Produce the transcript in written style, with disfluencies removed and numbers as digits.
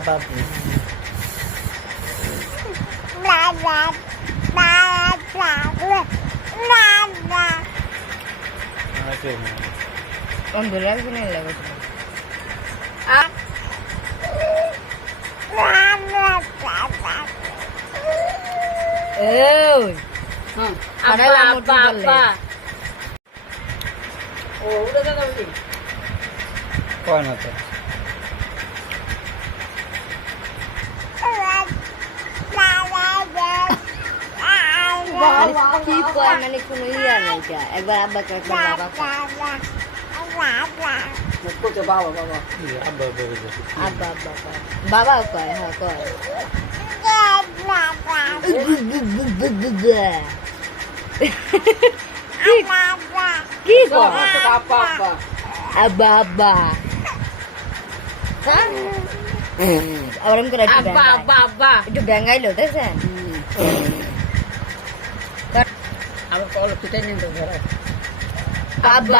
Babi. Ondular sini lewat. Ada lampu di balik. Oh, udah kan tadi. Kau nak? কি কয় মানে কোনো ইয়া নাই যা একবার আব্বা কয় বাবা কয় Kau coba bawa. Iya, abah baru jadi. আব্বা আব্বা কয় বাবা কয় হ্যাঁ কয় কি কয় Apa apa? আব্বা আব্বা হ্যাঁ আবার আমি করে Apa. একটু ব্যাঙ্গাইলো দেখছেন Kalau kita yang tergerak. আব্বা